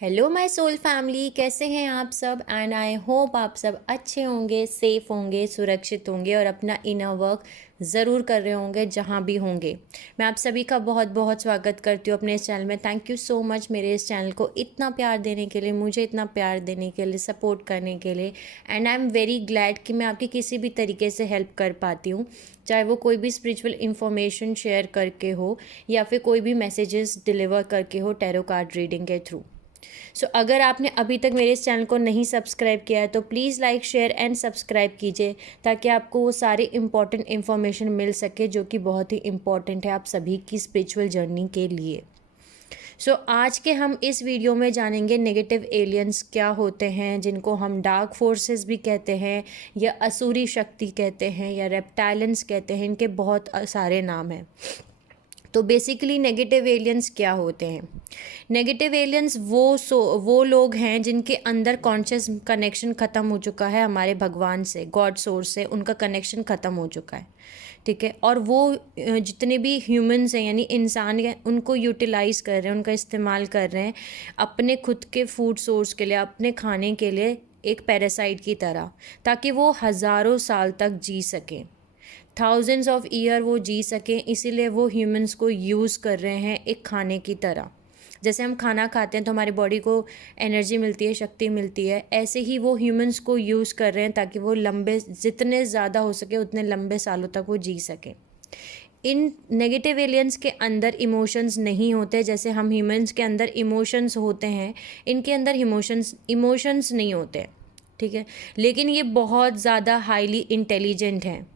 Hello my soul family, कैसे हैं आप सब। एंड आई होप आप सब अच्छे होंगे, सेफ होंगे, सुरक्षित होंगे और अपना इनर वर्क ज़रूर कर रहे होंगे जहाँ भी होंगे। मैं आप सभी का बहुत बहुत स्वागत करती हूँ अपने इस चैनल में। थैंक यू सो मच मेरे इस चैनल को इतना प्यार देने के लिए, मुझे इतना प्यार देने के लिए, सपोर्ट करने के लिए। And I am very glad कि मैं आपकी किसी भी तरीके से हेल्प कर पाती हूँ, चाहे वो कोई भी स्पिरिचुअल इन्फॉर्मेशन शेयर करके हो या फिर कोई भी मैसेजेस डिलीवर करके हो टैरो कार्ड रीडिंग के थ्रू। अगर आपने अभी तक मेरे इस चैनल को नहीं सब्सक्राइब किया है तो please like, share and subscribe कीजिए, ताकि आपको वो सारी इंपॉर्टेंट इन्फॉर्मेशन मिल सके जो कि बहुत ही इंपॉर्टेंट है आप सभी की स्पिरिचुअल जर्नी के लिए। आज के हम इस वीडियो में जानेंगे नेगेटिव एलियंस क्या होते हैं, जिनको हम डार्क फोर्सेस भी कहते हैं या असुरी शक्ति कहते हैं या रेप्टाइलेंस कहते हैं। इनके बहुत सारे नाम हैं। तो बेसिकली नेगेटिव एलियंस क्या होते हैं? नेगेटिव एलियंस वो लोग हैं जिनके अंदर कॉन्शियस कनेक्शन ख़त्म हो चुका है हमारे भगवान से, गॉड सोर्स से उनका कनेक्शन ख़त्म हो चुका है। ठीक है। और वो जितने भी ह्यूमंस हैं यानी इंसान हैं उनको यूटिलाइज़ कर रहे हैं, उनका इस्तेमाल कर रहे हैं अपने खुद के फूड सोर्स के लिए, अपने खाने के लिए, एक पैरासाइट की तरह, ताकि वो हज़ारों साल तक जी सकें, थाउजेंड्स ऑफ ईयर वो जी सकें। इसीलिए वो ह्यूमंस को यूज़ कर रहे हैं एक खाने की तरह। जैसे हम खाना खाते हैं तो हमारी बॉडी को एनर्जी मिलती है, शक्ति मिलती है, ऐसे ही वो ह्यूमंस को यूज़ कर रहे हैं ताकि वो लंबे, जितने ज़्यादा हो सके उतने लंबे सालों तक वो जी सकें। इन नेगेटिव एलियंस के अंदर इमोशंस नहीं होते जैसे हम ह्यूमंस के अंदर इमोशंस होते हैं। इनके अंदर इमोशंस नहीं होते। ठीक है। लेकिन ये बहुत ज़्यादा हाईली इंटेलिजेंट हैं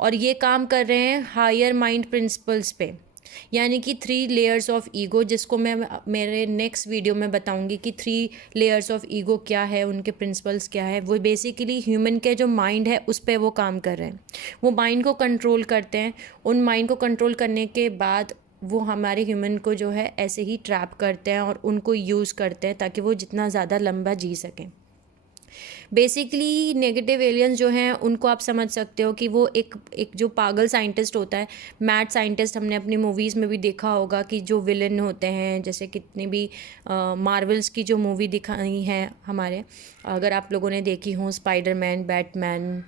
और ये काम कर रहे हैं हायर माइंड प्रिंसिपल्स पे, यानी कि 3 लेयर्स ऑफ ईगो, जिसको मैं मेरे नेक्स्ट वीडियो में बताऊंगी कि 3 लेयर्स ऑफ ईगो क्या है, उनके प्रिंसिपल्स क्या है। वो बेसिकली ह्यूमन के जो माइंड है उस पर वो काम कर रहे हैं। वो माइंड को कंट्रोल करते हैं। उन माइंड को कंट्रोल करने के बाद वो हमारे ह्यूमन को जो है ऐसे ही ट्रैप करते हैं और उनको यूज़ करते हैं ताकि वो जितना ज़्यादा लंबा जी सकें। बेसिकली नेगेटिव एलियंस जो हैं उनको आप समझ सकते हो कि वो एक जो पागल साइंटिस्ट होता है, मैड साइंटिस्ट, हमने अपनी मूवीज़ में भी देखा होगा कि जो विलन होते हैं, जैसे कितनी भी मार्वल्स की जो मूवी दिखाई है हमारे, अगर आप लोगों ने देखी हो, स्पाइडरमैन, बैटमैन,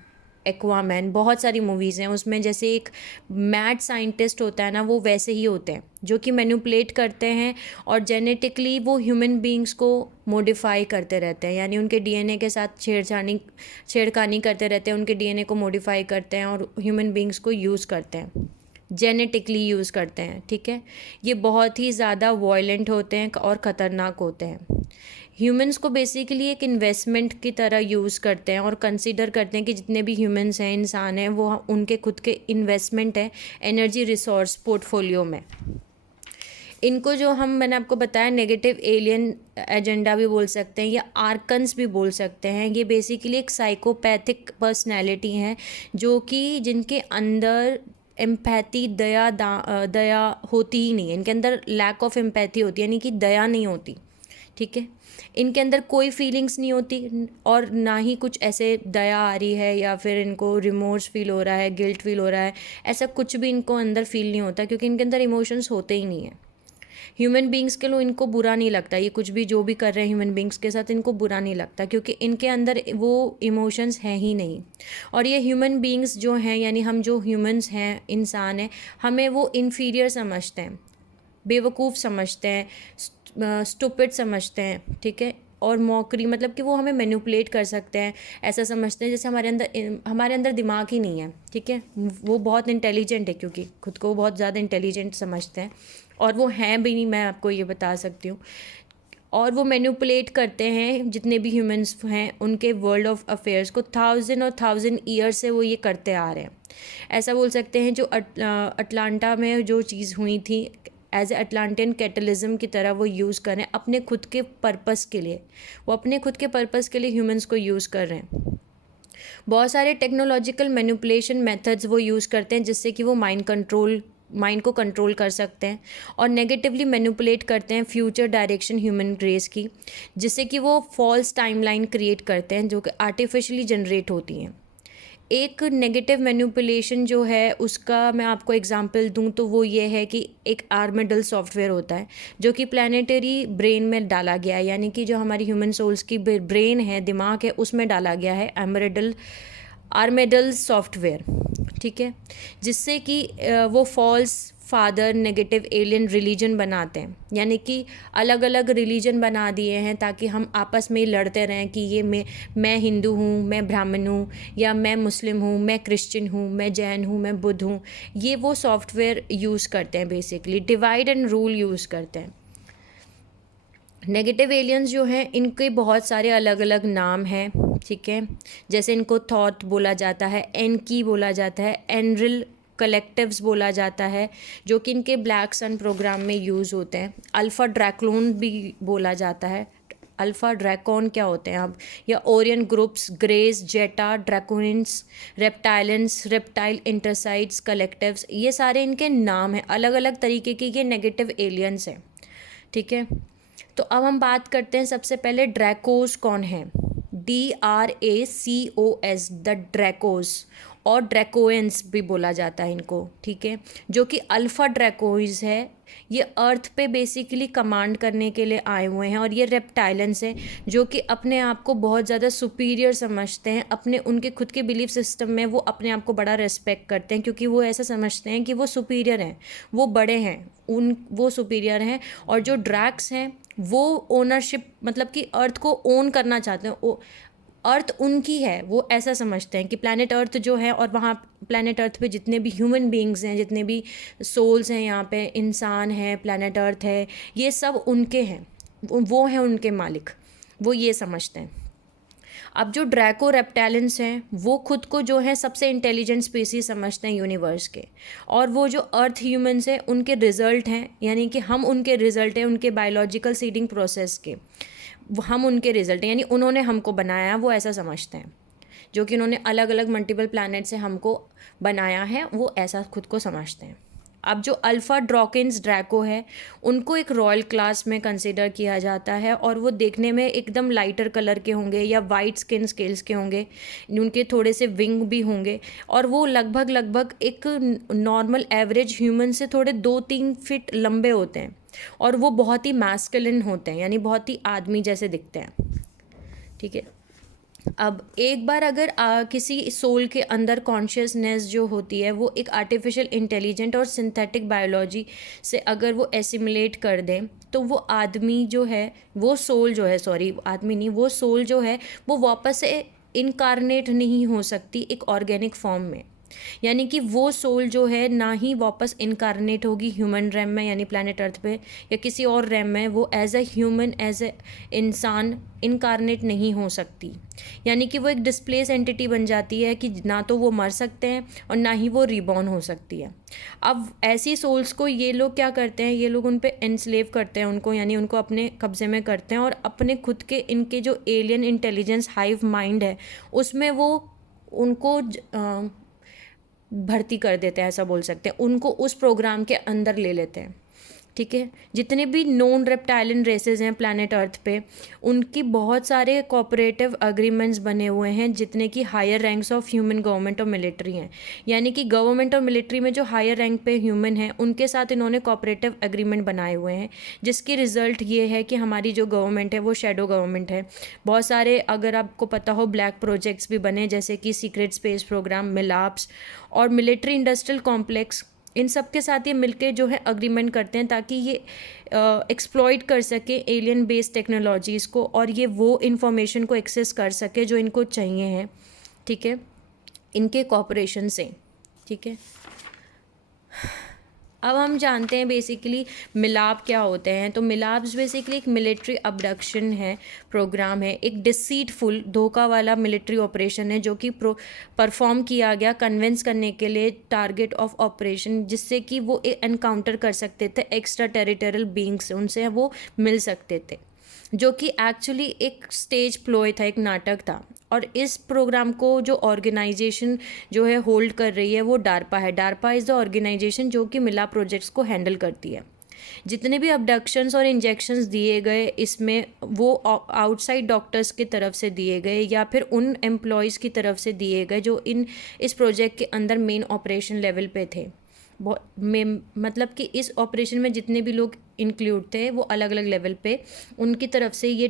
एक्वामैन, बहुत सारी मूवीज़ हैं, उसमें जैसे एक मैड साइंटिस्ट होता है ना, वो वैसे ही होते हैं जो कि मैनिपुलेट करते हैं और जेनेटिकली वो ह्यूमन बींग्स को मॉडिफाई करते रहते हैं, यानी उनके डीएनए के साथ छेड़खानी करते रहते हैं, उनके डीएनए को मॉडिफाई करते हैं और ह्यूमन बींग्स को यूज़ करते हैं, जेनेटिकली यूज़ करते हैं। ठीक है। ये बहुत ही ज़्यादा वॉयलेंट होते हैं और ख़तरनाक होते हैं। ह्यूमंस को बेसिकली एक इन्वेस्टमेंट की तरह यूज़ करते हैं और कंसीडर करते हैं कि जितने भी ह्यूमंस हैं, इंसान हैं, वो उनके खुद के इन्वेस्टमेंट है एनर्जी रिसोर्स पोर्टफोलियो में। इनको जो मैंने आपको बताया नेगेटिव एलियन एजेंडा भी बोल सकते हैं या आर्कन्स भी बोल सकते हैं। ये बेसिकली एक साइकोपैथिक पर्सनैलिटी हैं जो कि जिनके अंदर एम्पैथी, दया होती ही नहीं है। इनके अंदर लैक ऑफ एम्पैथी होती है, यानी कि दया नहीं होती। ठीक है। इनके अंदर कोई फीलिंग्स नहीं होती और ना ही कुछ ऐसे दया आ रही है या फिर इनको रिमोर्स फील हो रहा है, गिल्ट फील हो रहा है, ऐसा कुछ भी इनको अंदर फील नहीं होता, क्योंकि इनके अंदर इमोशंस होते ही नहीं है। ह्यूमन बींग्स के लिए इनको बुरा नहीं लगता, ये कुछ भी जो भी कर रहे हैं ह्यूमन बींग्स के साथ इनको बुरा नहीं लगता, क्योंकि इनके अंदर वो इमोशंस हैं ही नहीं। और ये ह्यूमन बींग्स जो हैं, यानी हम जो ह्यूमंस हैं, इंसान हैं, हमें वो इन्फीरियर समझते हैं, बेवकूफ़ समझते हैं, स्टूपिड समझते हैं। ठीक है। और मॉकरी, मतलब कि वो हमें मैनिपुलेट कर सकते हैं, ऐसा समझते हैं जैसे हमारे अंदर दिमाग ही नहीं है। ठीक है। वो बहुत इंटेलिजेंट है, क्योंकि खुद को बहुत ज़्यादा इंटेलिजेंट समझते हैं और वो हैं भी नहीं, मैं आपको ये बता सकती हूँ। और वो मैनिपुलेट करते हैं जितने भी ह्यूमंस हैं उनके वर्ल्ड ऑफ अफेयर्स को, 1000 ईयर से वो ये करते आ रहे हैं। ऐसा बोल सकते हैं जो अटलांटा में जो चीज़ हुई थी, एज ए अटलांटियन कैटलिज्म की तरह वो यूज़ कर रहे हैं अपने खुद के पर्पस के लिए। वो अपने खुद के पर्पस के लिए ह्यूमंस को यूज़ कर रहे हैं। बहुत सारे टेक्नोलॉजिकल मैनिपुलेशन मेथड्स वो यूज़ करते हैं जिससे कि वो माइंड को कंट्रोल कर सकते हैं और नेगेटिवली मैनिपुलेट करते हैं फ्यूचर डायरेक्शन ह्यूमन रेस की, जिससे कि वो फॉल्स टाइमलाइन क्रिएट करते हैं जो कि आर्टिफिशियली जनरेट होती हैं। एक नेगेटिव मैनिपुलेशन जो है उसका मैं आपको एग्जांपल दूं तो वो ये है कि एक आर्मेडल सॉफ्टवेयर होता है जो कि प्लानिटरी ब्रेन में डाला गया है, यानी कि जो हमारी ह्यूमन सोल्स की ब्रेन है, दिमाग है, उसमें डाला गया है आर्मेडल सॉफ्टवेयर। ठीक है, जिससे कि वो false father negative alien religion बनाते हैं, यानी कि अलग अलग रिलीजन बना दिए हैं ताकि हम आपस में लड़ते रहें कि ये मैं हिंदू हूँ, मैं ब्राह्मण हूँ, या मैं मुस्लिम हूँ, मैं क्रिश्चियन हूँ, मैं जैन हूँ, मैं बुद्ध हूँ। ये वो सॉफ्टवेयर यूज़ करते हैं, basically divide and rule use करते हैं। नेगेटिव एलियंस जो हैं इनके बहुत सारे अलग अलग नाम हैं। ठीक है, जैसे इनको थॉट बोला जाता है, एनकी बोला जाता है, एनरिल कलेक्टिव्स बोला जाता है, जो कि इनके ब्लैक सन प्रोग्राम में यूज़ होते हैं। अल्फ़ा ड्रैक्लोन भी बोला जाता है। अल्फ़ा ड्रैकॉन क्या होते हैं अब, या ओरियन ग्रुप्स, ग्रेज, जेटा, ड्रैकोनिन्स, रेप्टाइलेंस, रेप्टाइल इंटरसाइड्स कलेक्टिव्स, ये सारे इनके नाम हैं। अलग अलग तरीके के ये नेगेटिव एलियंस हैं। ठीक है, तो अब हम बात करते हैं सबसे पहले ड्रैकोस कौन है। DRACOS, द ड्रैकोस, और ड्रैकोएंस भी बोला जाता है इनको। ठीक है, जो कि अल्फ़ा ड्रैकोइज है। ये अर्थ पे बेसिकली कमांड करने के लिए आए हुए हैं, और ये रेप्टाइलेंस हैं जो कि अपने आप को बहुत ज़्यादा सुपीरियर समझते हैं। अपने उनके खुद के बिलीफ सिस्टम में वो अपने आप को बड़ा रेस्पेक्ट करते हैं, क्योंकि वो ऐसा समझते हैं कि वो सुपीरियर हैं, वो बड़े हैं, वो सुपीरियर हैं। और जो ड्रैक्स हैं वो ओनरशिप, मतलब कि अर्थ को ओन करना चाहते हैं। अर्थ उनकी है, वो ऐसा समझते हैं कि प्लैनेट अर्थ जो है, और वहाँ प्लैनेट अर्थ पे जितने भी ह्यूमन बीइंग्स हैं, जितने भी सोल्स हैं, यहाँ पे इंसान है, प्लैनेट अर्थ है, ये सब उनके हैं, वो हैं उनके मालिक, वो ये समझते हैं। अब जो ड्रैको रेप्टाइलेंस हैं वो खुद को जो है सबसे इंटेलिजेंट स्पीसीज समझते हैं यूनिवर्स के, और वो जो अर्थ ह्यूमन्स हैं उनके रिजल्ट हैं, यानी कि हम उनके रिजल्ट हैं, उनके बायोलॉजिकल सीडिंग प्रोसेस के हम उनके रिजल्ट हैं, यानी उन्होंने हमको बनाया, वो ऐसा समझते हैं। जो कि उन्होंने अलग अलग मल्टीपल प्लैनेट से हमको बनाया है, वो ऐसा खुद को समझते हैं। अब जो अल्फ़ा ड्रॉकिन्स ड्रैको है उनको एक रॉयल क्लास में कंसिडर किया जाता है, और वो देखने में एकदम लाइटर कलर के होंगे या वाइट स्किन स्केल्स के होंगे, उनके थोड़े से विंग भी होंगे, और वो लगभग एक नॉर्मल एवरेज ह्यूमन से थोड़े 2-3 फीट लंबे होते हैं, और वो बहुत ही मैस्कुलिन होते हैं, यानी बहुत ही आदमी जैसे दिखते हैं। ठीक है, अब एक बार अगर किसी सोल के अंदर कॉन्शियसनेस जो होती है वो एक आर्टिफिशियल इंटेलिजेंट और सिंथेटिक बायोलॉजी से अगर वो एसिमुलेट कर दें, तो वो आदमी जो है, वो सोल जो है, सॉरी आदमी नहीं, वो सोल जो है वो वापस से इनकारनेट नहीं हो सकती एक ऑर्गेनिक फॉर्म में। यानी कि वो सोल जो है ना ही वापस इनकारनेट होगी ह्यूमन रैम में, यानी प्लैनेट अर्थ पे, या किसी और रैम में, वो as a human, as a इंसान इनकारनेट नहीं हो सकती। यानी कि वो एक डिस्प्लेस एंटिटी बन जाती है कि ना तो वो मर सकते हैं और ना ही वो रिबॉर्न हो सकती है। अब ऐसी सोल्स को ये लोग क्या करते हैं, ये लोग उन पे एनस्लेव करते हैं उनको, यानी उनको अपने कब्जे में करते हैं, और अपने खुद के इनके जो एलियन इंटेलिजेंस हाइव माइंड है उसमें वो उनको भर्ती कर देते हैं, ऐसा बोल सकते हैं, उनको उस प्रोग्राम के अंदर ले लेते हैं। ठीक है, जितने भी नॉन रेप्टाइलियन रेसेस हैं प्लैनेट अर्थ पे, उनकी बहुत सारे कोऑपरेटिव अग्रीमेंट्स बने हुए हैं, जितने कि higher ranks of human government और मिलिट्री हैं। यानी कि गवर्नमेंट और मिलिट्री में जो हायर रैंक पे ह्यूमन हैं उनके साथ इन्होंने कोऑपरेटिव एग्रीमेंट बनाए हुए हैं, जिसकी रिजल्ट ये है कि हमारी जो गवर्नमेंट है वो शेडो गवर्नमेंट है। बहुत सारे, अगर आपको पता हो, ब्लैक प्रोजेक्ट्स भी बने, जैसे कि सीक्रेट स्पेस प्रोग्राम, मिलाप्स, और मिलिट्री इंडस्ट्रियल कॉम्प्लेक्स। इन सब के साथ ये मिलके जो है अग्रीमेंट करते हैं ताकि ये एक्सप्लॉइट कर सके एलियन बेस्ड टेक्नोलॉजीज़ को, और ये वो इन्फॉर्मेशन को एक्सेस कर सके जो इनको चाहिए हैं। ठीक है, इनके कॉपरेशन से। ठीक है, अब हम जानते हैं बेसिकली मिलाप क्या होते हैं। तो मिलाप्स बेसिकली एक मिलिट्री अबडक्शन है, प्रोग्राम है, एक डिसीटफुल, धोखा वाला मिलिट्री ऑपरेशन है जो कि परफॉर्म किया गया कन्विंस करने के लिए टारगेट ऑफ ऑपरेशन, जिससे कि वो एनकाउंटर कर सकते थे एक्स्ट्रा टेरिटोरियल बीइंग्स, उनसे वो मिल सकते थे, जो कि एक्चुअली एक स्टेज प्लोय था, एक नाटक था। और इस प्रोग्राम को जो ऑर्गेनाइजेशन जो है होल्ड कर रही है वो डारपा है। डारपा इज़ द ऑर्गेनाइजेशन जो कि मिला प्रोजेक्ट्स को हैंडल करती है। जितने भी अबडक्शंस और इंजेक्शंस दिए गए इसमें वो आउटसाइड डॉक्टर्स की तरफ से दिए गए या फिर उन एम्प्लॉयज़ की तरफ से दिए गए जो इस प्रोजेक्ट के अंदर मेन ऑपरेशन लेवल पे थे। मतलब कि इस ऑपरेशन में जितने भी लोग इंक्लूड थे वो अलग अलग लेवल पे उनकी तरफ से ये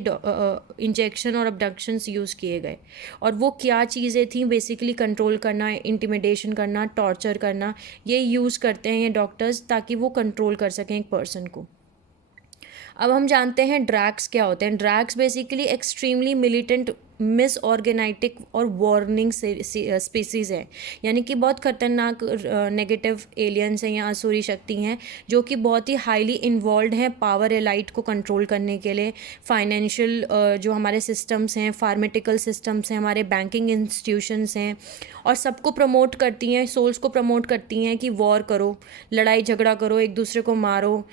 इंजेक्शन और अबडक्शंस यूज़ किए गए। और वो क्या चीज़ें थी, बेसिकली कंट्रोल करना, इंटिमिडेशन करना, टॉर्चर करना, ये यूज़ करते हैं ये डॉक्टर्स ताकि वो कंट्रोल कर सकें एक पर्सन को। अब हम जानते हैं ड्रैग्स क्या होते हैं। ड्रैग्स बेसिकली एक्सट्रीमली मिलिटेंट, मिसऑर्गेनाइटिक और वार्निंग स्पीसीज़ है, यानी कि बहुत ख़तरनाक नेगेटिव एलियंस हैं या असुरी शक्ति हैं जो कि बहुत ही हाईली इन्वॉल्व हैं पावर एलाइट को कंट्रोल करने के लिए। फाइनेंशियल जो हमारे सिस्टम्स हैं, फार्मेटिकल सिस्टम्स हैं, हमारे बैंकिंग इंस्टीट्यूशंस हैं, और सबको प्रमोट करती हैं, सोल्स को प्रमोट करती हैं कि वॉर करो, लड़ाई झगड़ा करो, एक दूसरे को मारो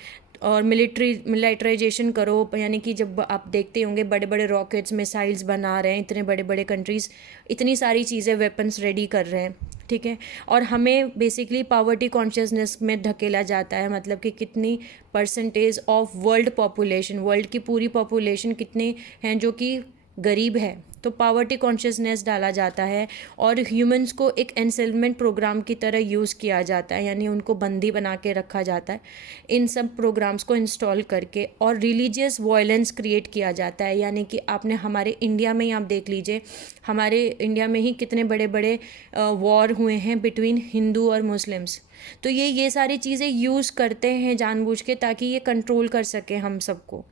और मिलिट्राइजेशन करो। यानी कि जब आप देखते होंगे बड़े बड़े रॉकेट्स, मिसाइल्स बना रहे हैं, इतने बड़े बड़े कंट्रीज़ इतनी सारी चीज़ें, वेपन्स रेडी कर रहे हैं, ठीक है। और हमें बेसिकली पावर्टी कॉन्शियसनेस में धकेला जाता है, मतलब कि कितनी percentage of world population, world की पूरी पॉपुलेशन कितने हैं जो कि गरीब है, तो पावर्टी कॉन्शियसनेस डाला जाता है और ह्यूमंस को एक एनसेलमेंट प्रोग्राम की तरह यूज़ किया जाता है, यानी उनको बंदी बना के रखा जाता है इन सब प्रोग्राम्स को इंस्टॉल करके। और रिलीजियस वायलेंस क्रिएट किया जाता है, यानी कि आपने हमारे इंडिया में ही आप देख लीजिए, हमारे इंडिया में ही कितने बड़े बड़े वॉर हुए हैं बिटवीन हिंदू और मुस्लिम्स। तो ये सारी चीज़ें यूज़ करते हैं जानबूझ के ताकि ये कंट्रोल कर सकें हम सबको,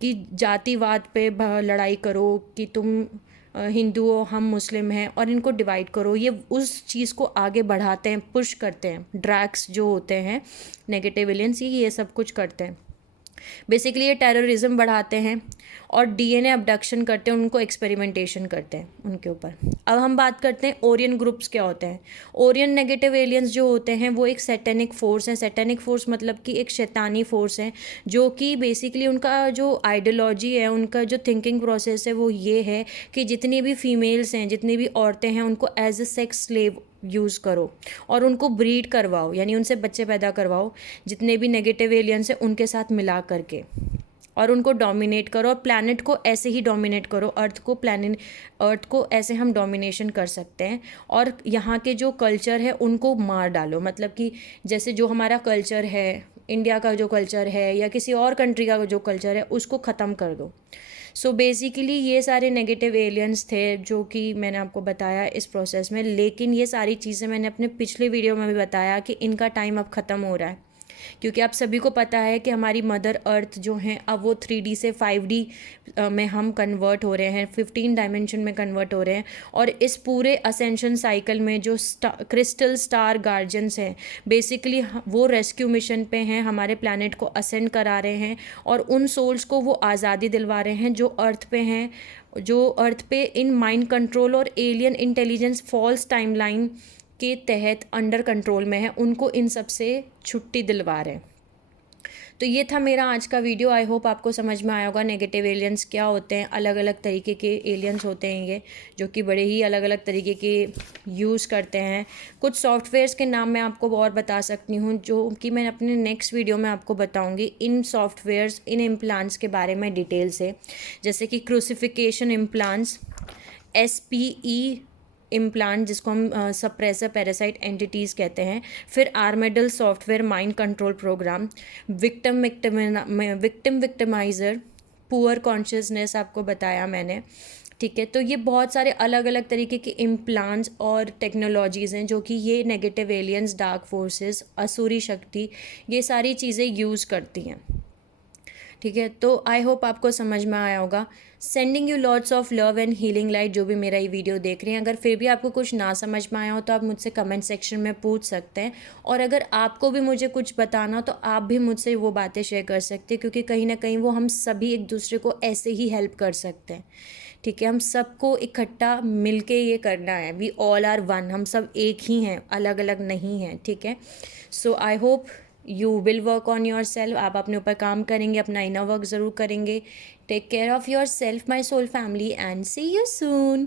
कि जातिवाद पे लड़ाई करो कि तुम हिंदू हो, हम मुस्लिम हैं, और इनको डिवाइड करो। ये उस चीज़ को आगे बढ़ाते हैं, पुश करते हैं। ड्रैग्स जो होते हैं, नेगेटिव एलियंस, ये सब कुछ करते हैं। बेसिकली ये टेररिज्म बढ़ाते हैं और डीएनए अबडक्शन करते हैं, उनको एक्सपेरिमेंटेशन करते हैं उनके ऊपर। अब हम बात करते हैं ओरियन ग्रुप्स क्या होते हैं। ओरियन नेगेटिव एलियंस जो होते हैं वो एक सैटेनिक फोर्स है। सैटेनिक फोर्स मतलब कि एक शैतानी फोर्स है, जो कि बेसिकली उनका जो आइडियोलॉजी है, उनका जो थिंकिंग प्रोसेस है वो ये है कि जितनी भी फीमेल्स हैं, जितनी भी औरतें हैं, उनको as a sex slave use करो और उनको ब्रीड करवाओ, यानी उनसे बच्चे पैदा करवाओ जितने भी नेगेटिव एलियंस हैं उनके साथ मिला करके, और उनको डोमिनेट करो और प्लैनेट को ऐसे ही डोमिनेट करो। अर्थ को ऐसे हम डोमिनेशन कर सकते हैं और यहाँ के जो कल्चर है उनको मार डालो। मतलब कि जैसे जो हमारा कल्चर है, इंडिया का जो कल्चर है या किसी और कंट्री का जो कल्चर है, उसको ख़त्म कर दो। सो बेसिकली ये सारे नेगेटिव एलियंस थे जो कि मैंने आपको बताया इस प्रोसेस में। लेकिन ये सारी चीज़ें मैंने अपने पिछले वीडियो में भी बताया कि इनका टाइम अब ख़त्म हो रहा है, क्योंकि आप सभी को पता है कि हमारी मदर अर्थ जो हैं अब वो 3D से 5D में हम कन्वर्ट हो रहे हैं, 15 डायमेंशन में कन्वर्ट हो रहे हैं। और इस पूरे असेंशन साइकिल में जो क्रिस्टल स्टार गार्जियंस हैं, बेसिकली वो रेस्क्यू मिशन पे हैं, हमारे प्लैनेट को असेंड करा रहे हैं और उन सोल्स को वो आज़ादी दिलवा रहे हैं जो अर्थ पे हैं, जो अर्थ पे इन माइंड कंट्रोल और एलियन इंटेलिजेंस फॉल्स टाइमलाइन के तहत अंडर कंट्रोल में है, उनको इन सब से छुट्टी दिलवा रहे हैं। तो ये था मेरा आज का वीडियो। आई होप आपको समझ में आया होगा नेगेटिव एलियंस क्या होते हैं। अलग अलग तरीके के एलियंस होते हैं ये, जो कि बड़े ही अलग अलग तरीके के यूज़ करते हैं। कुछ सॉफ्टवेयर्स के नाम मैं आपको और बता सकती हूँ जो कि मैं अपने नेक्स्ट वीडियो में आपको बताऊँगी। इन सॉफ्टवेयर्स, इन इम्प्लांट्स के बारे में डिटेल से, जैसे कि क्रूसिफिकेशन इम्प्लांट्स, SPE इम्प्लांट जिसको हम सप्रेसर पैरासाइट एंटिटीज़ कहते हैं, फिर आर्मेडल software mind control program, victimiser, poor consciousness आपको बताया मैंने, ठीक है। तो ये बहुत सारे अलग अलग तरीके के इम्प्लांट्स और टेक्नोलॉजीज़ हैं जो कि ये नेगेटिव एलियंस, डार्क फोर्सेस, असुरी शक्ति, ये सारी चीज़ें यूज़ करती हैं, ठीक है। तो आई होप आपको समझ में आया होगा। Sending you lots of love and healing light, जो भी मेरा ये वीडियो देख रहे हैं। अगर फिर भी आपको कुछ ना समझ में आया हो तो आप मुझसे कमेंट सेक्शन में पूछ सकते हैं, और अगर आपको भी मुझे कुछ बताना हो तो आप भी मुझसे वो बातें शेयर कर सकते हैं, क्योंकि कहीं ना कहीं वो हम सभी एक दूसरे को ऐसे ही हेल्प कर सकते हैं, ठीक है। हम सबको इकट्ठा मिलके ये करना है। वी ऑल आर वन, हम सब एक ही हैं, अलग अलग नहीं हैं, ठीक है। So I hope you will work on your self. आप अपने ऊपर काम करेंगे, अपना इनर वर्क ज़रूर करेंगे। Take care of your self my soul family, and see you soon.